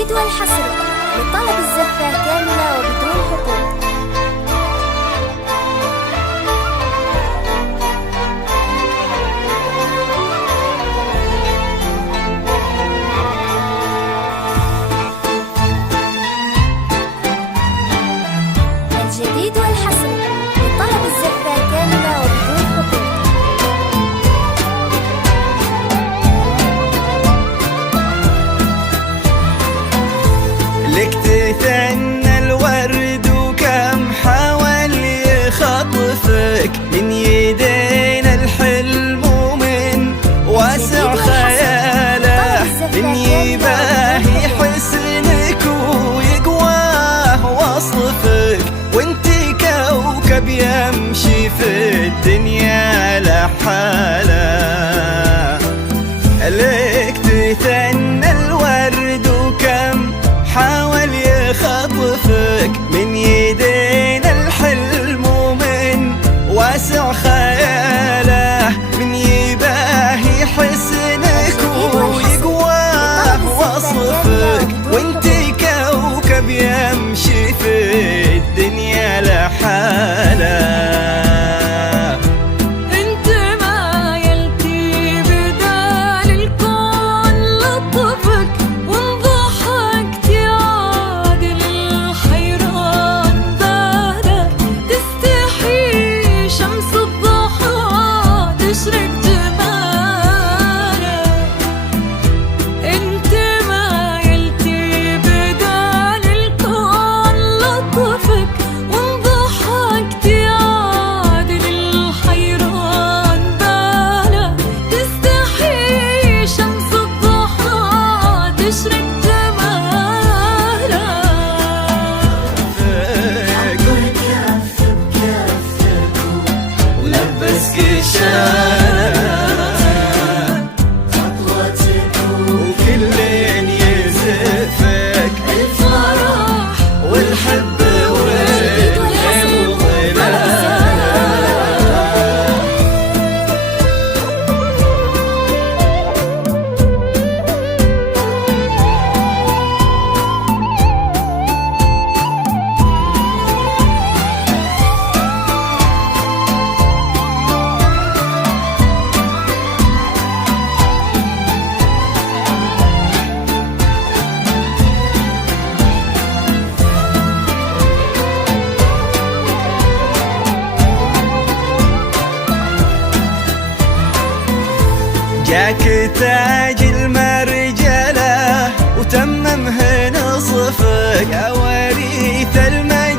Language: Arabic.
الجديد والحصري لطلب الزفة كاملة وبدون حقوق. الجديد والحصري لطلب الزفة كاملة وبدون حقوق. لك تثنى الورد وكم حاول يخطفك من يدينا الحلم ومن واسع خياله، من يباهي حسنك ويقواه وصفك، وانتي كوكب يمشي في الدنيا لحاله. لك تثنى الورد وكم حاول يخطفك من يدينا الحلم ومن واسع خياله، من يباهي حسنك ويقواه وصفك، وانتي كوكب يمشي في الدنيا لحاله. جاك تاج المرجلة وتممه نصفك، يا وريث المجد